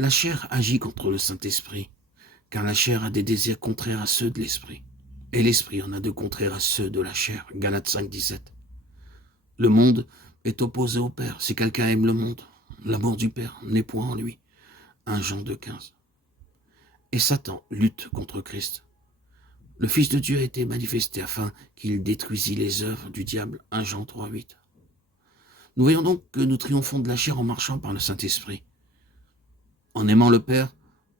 La chair agit contre le Saint-Esprit, car la chair a des désirs contraires à ceux de l'Esprit, et l'Esprit en a de contraires à ceux de la chair. Galates 5, 17. Le monde est opposé au Père. Si quelqu'un aime le monde, l'amour du Père n'est point en lui. 1 Jean 2, 15. Et Satan lutte contre Christ. Le Fils de Dieu a été manifesté afin qu'il détruisît les œuvres du diable. 1 Jean 3, 8. Nous voyons donc que nous triomphons de la chair en marchant par le Saint-Esprit. En aimant le Père,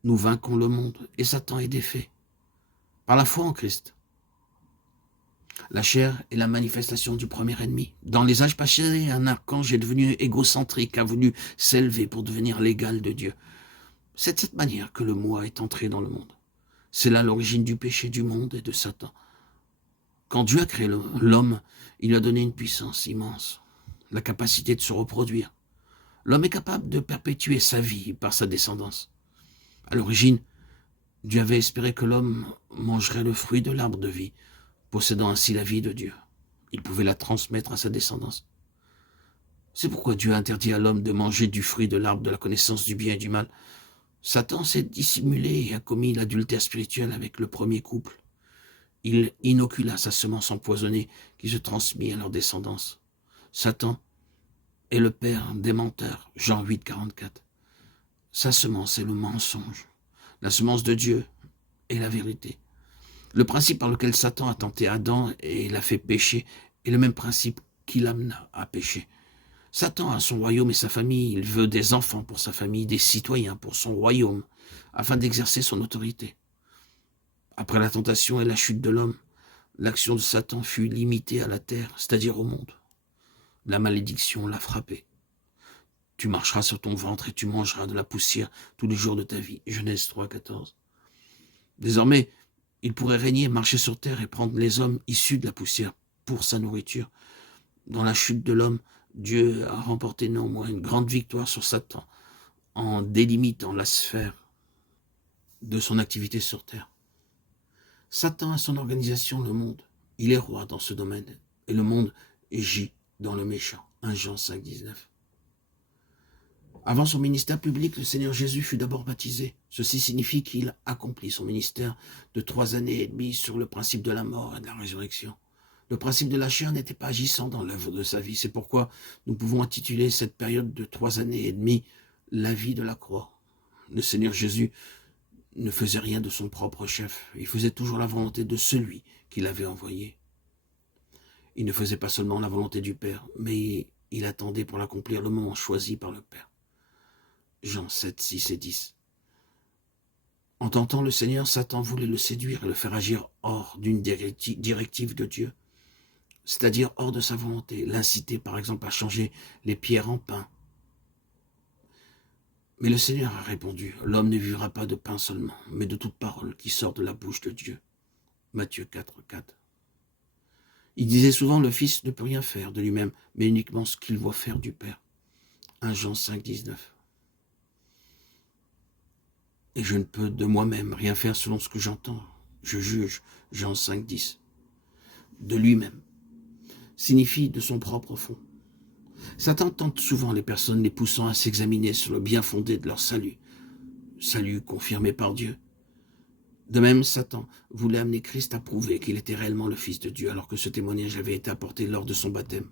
nous vainquons le monde et Satan est défait. Par la foi en Christ. La chair est la manifestation du premier ennemi. Dans les âges passés, un archange est devenu égocentrique, a voulu s'élever pour devenir l'égal de Dieu. C'est de cette manière que le moi est entré dans le monde. C'est là l'origine du péché du monde et de Satan. Quand Dieu a créé l'homme, il lui a donné une puissance immense, la capacité de se reproduire. L'homme est capable de perpétuer sa vie par sa descendance. À l'origine, Dieu avait espéré que l'homme mangerait le fruit de l'arbre de vie, possédant ainsi la vie de Dieu. Il pouvait la transmettre à sa descendance. C'est pourquoi Dieu a interdit à l'homme de manger du fruit de l'arbre de la connaissance du bien et du mal. Satan s'est dissimulé et a commis l'adultère spirituel avec le premier couple. Il inocula sa semence empoisonnée qui se transmit à leur descendance. Satan est le père des menteurs, Jean 8, 44. Sa semence est le mensonge. La semence de Dieu est la vérité. Le principe par lequel Satan a tenté Adam et l'a fait pécher est le même principe qui l'amena à pécher. Satan a son royaume et sa famille. Il veut des enfants pour sa famille, des citoyens pour son royaume, afin d'exercer son autorité. Après la tentation et la chute de l'homme, l'action de Satan fut limitée à la terre, c'est-à-dire au monde. La malédiction l'a frappé. Tu marcheras sur ton ventre et tu mangeras de la poussière tous les jours de ta vie. Genèse 3, 14. Désormais, il pourrait régner, marcher sur terre et prendre les hommes issus de la poussière pour sa nourriture. Dans la chute de l'homme, Dieu a remporté néanmoins une grande victoire sur Satan en délimitant la sphère de son activité sur terre. Satan a son organisation, le monde. Il est roi dans ce domaine et le monde gît dans le méchant. 1 Jean 5, 19. Avant son ministère public, le Seigneur Jésus fut d'abord baptisé. Ceci signifie qu'il accomplit son ministère de 3 années et demie sur le principe de la mort et de la résurrection. Le principe de la chair n'était pas agissant dans l'œuvre de sa vie. C'est pourquoi nous pouvons intituler cette période de 3 années et demie la vie de la croix. Le Seigneur Jésus ne faisait rien de son propre chef. Il faisait toujours la volonté de celui qui l'avait envoyé. Il ne faisait pas seulement la volonté du Père, mais il attendait pour l'accomplir le moment choisi par le Père. Jean 7, 6 et 10. En tentant le Seigneur, Satan voulait le séduire et le faire agir hors d'une directive de Dieu, c'est-à-dire hors de sa volonté, l'inciter par exemple à changer les pierres en pain. Mais le Seigneur a répondu, l'homme ne vivra pas de pain seulement, mais de toute parole qui sort de la bouche de Dieu. Matthieu 4, 4. Il disait souvent, le Fils ne peut rien faire de lui-même, mais uniquement ce qu'il voit faire du Père. 1 Jean 5, 19. Et je ne peux de moi-même rien faire selon ce que j'entends. Je juge, Jean 5, 10. De lui-même signifie de son propre fond. Satan tente souvent les personnes les poussant à s'examiner sur le bien fondé de leur salut. Salut confirmé par Dieu. De même, Satan voulait amener Christ à prouver qu'il était réellement le Fils de Dieu, alors que ce témoignage avait été apporté lors de son baptême.